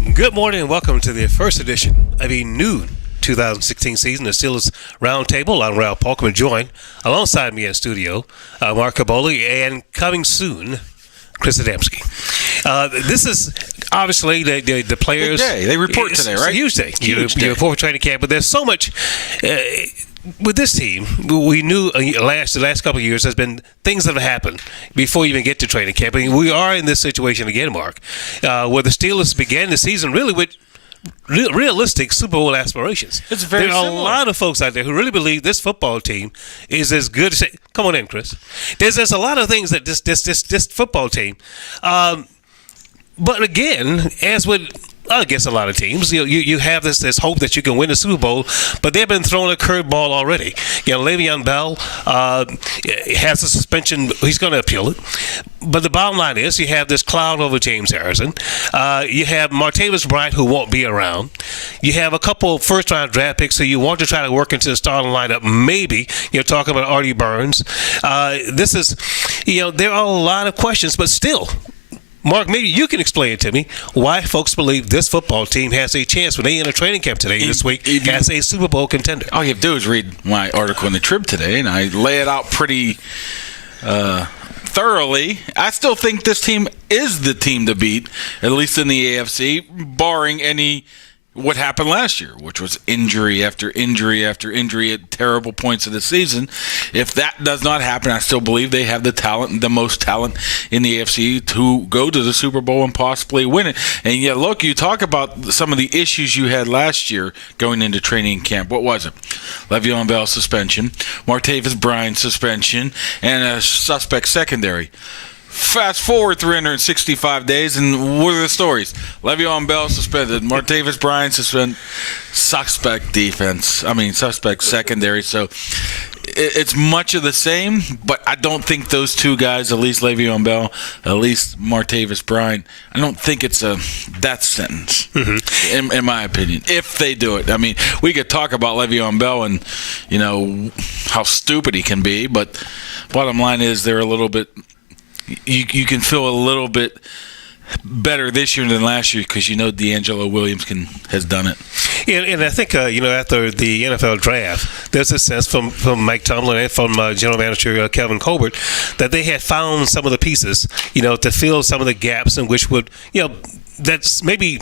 Good morning and welcome to the first edition of a new 2016 season of Steelers Roundtable. I'm Ralph Palkman, joined alongside me in studio, Mark Caboli, and coming soon, Chris Adamski. This is obviously the players. Big day. They report today, right? It's a huge day. Huge day. Before training camp, but there's so much. With this team, we knew the last couple of years there's been things that have happened before you even get to training camp. I mean, we are in this situation again, Mark, where the Steelers began the season really with realistic Super Bowl aspirations. It's very There are similar. a lot of folks out there who really believe this football team is as good as. Come on in, Chris. There's a lot of things that this football team. But again, as with I guess a lot of teams, you have this hope that you can win the Super Bowl, but they've been throwing a curveball already. Le'Veon Bell has a suspension. He's going to appeal it. But the bottom line is you have this cloud over James Harrison. You have Martavis Bryant, who won't be around. You have a couple first-round draft picks who you want to try to work into the starting lineup. Maybe you're talking about Artie Burns. This is, there are a lot of questions, but still, Mark, maybe you can explain to me why folks believe this football team has a chance when they enter training camp today, this week, as a Super Bowl contender. All you have to do is read my article in the Trib today, and I lay it out pretty thoroughly. I still think this team is the team to beat, at least in the AFC, barring what happened last year, which was injury after injury after injury at terrible points of the season. If that does not happen, I still believe they have the talent, the most talent in the AFC to go to the Super Bowl and possibly win it. And yet, look, you talk about some of the issues you had last year going into training camp. What was it? Le'Veon Bell suspension, Martavis Bryant suspension, and a suspect secondary. Fast forward 365 days, and what are the stories? Le'Veon Bell suspended, Martavis Bryant suspended, suspect secondary. So it's much of the same, but I don't think those two guys, at least Le'Veon Bell, at least Martavis Bryant, I don't think it's a death sentence, in my opinion, if they do it. I mean, we could talk about Le'Veon Bell and, how stupid he can be, but bottom line is they're a little bit – You can feel a little bit better this year than last year because D'Angelo Williams has done it. And I think, after the NFL draft, there's a sense from Mike Tomlin and from General Manager Kevin Colbert that they had found some of the pieces, to fill some of the gaps in which would, that's maybe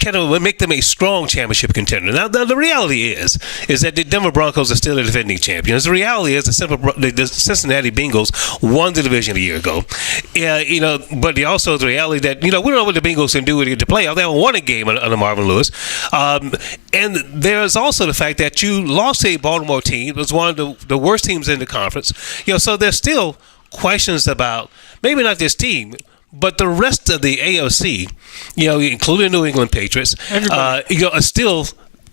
kind of make them a strong championship contender. Now, the reality is that the Denver Broncos are still the defending champions. The reality is the Cincinnati Bengals won the division a year ago. But also the reality that, we don't know what the Bengals can do with the playoff. They haven't won a game under Marvin Lewis. And there's also the fact that you lost to a Baltimore team. It was one of the worst teams in the conference. So there's still questions about maybe not this team, but the rest of the AFC, including New England Patriots, are still,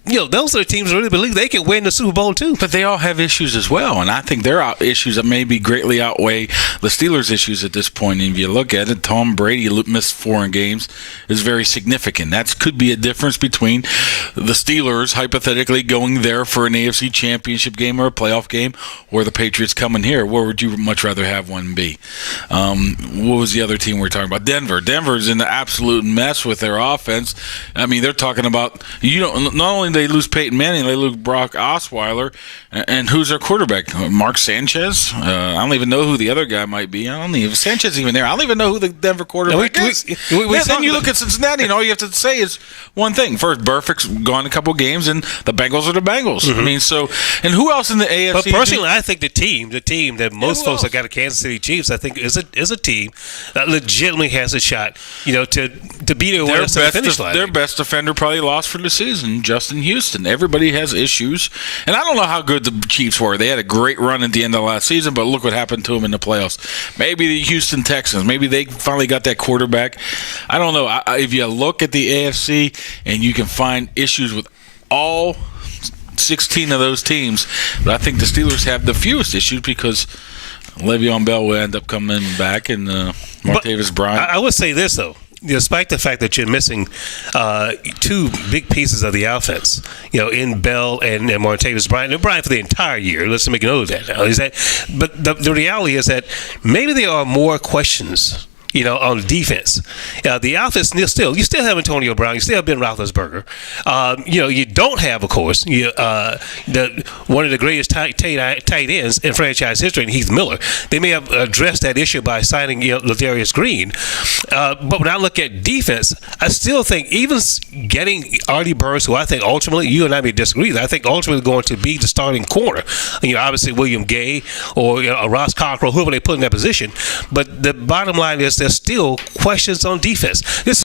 those are the teams that really believe they can win the Super Bowl too. But they all have issues as well, and I think their issues that maybe greatly outweigh the Steelers' issues at this point. And if you look at it, Tom Brady missed foreign games is very significant. That could be a difference between the Steelers hypothetically going there for an AFC championship game or a playoff game, or the Patriots coming here. Where would you much rather have one be? What was the other team we were talking about? Denver. Denver's in the absolute mess with their offense. I mean, they're talking about not only they lose Peyton Manning, they lose Brock Osweiler, and who's their quarterback? Mark Sanchez? I don't even know who the other guy might be. I don't even if Sanchez is even there. I don't even know who the Denver quarterback is. Then you look at Cincinnati, and all you have to say is one thing. First, Burfict's gone a couple games, and the Bengals are the Bengals. Mm-hmm. I mean, and who else in the AFC? But personally, I think the team that most folks have got a Kansas City Chiefs, I think is a team that legitimately has a shot, to beat their way to the finish line. Their best defender probably lost for the season, Justin Houston. Everybody has issues, and I don't know how good the Chiefs were. They had a great run at the end of last season, but look what happened to them in the playoffs. Maybe the Houston Texans, maybe they finally got that quarterback. I don't know. If you look at the AFC and you can find issues with all 16 of those teams, but I think the Steelers have the fewest issues because Le'Veon Bell will end up coming back and Martavis Bryant. I would say this, though. Despite the fact that you're missing two big pieces of the offense, in Bell and Martavis Bryant, and Bryant for the entire year. Let's make a note of that now. But the reality is that maybe there are more questions on defense. The offense you still have Antonio Brown, you still have Ben Roethlisberger. You don't have, of course, one of the greatest tight ends in franchise history, and Heath Miller. They may have addressed that issue by signing Ladarius Green, but when I look at defense, I still think even getting Artie Burns, who I think ultimately, you and I may disagree, I think ultimately going to be the starting corner. Obviously William Gay or Ross Cockrell, whoever they put in that position. But the bottom line is there's still questions on defense. This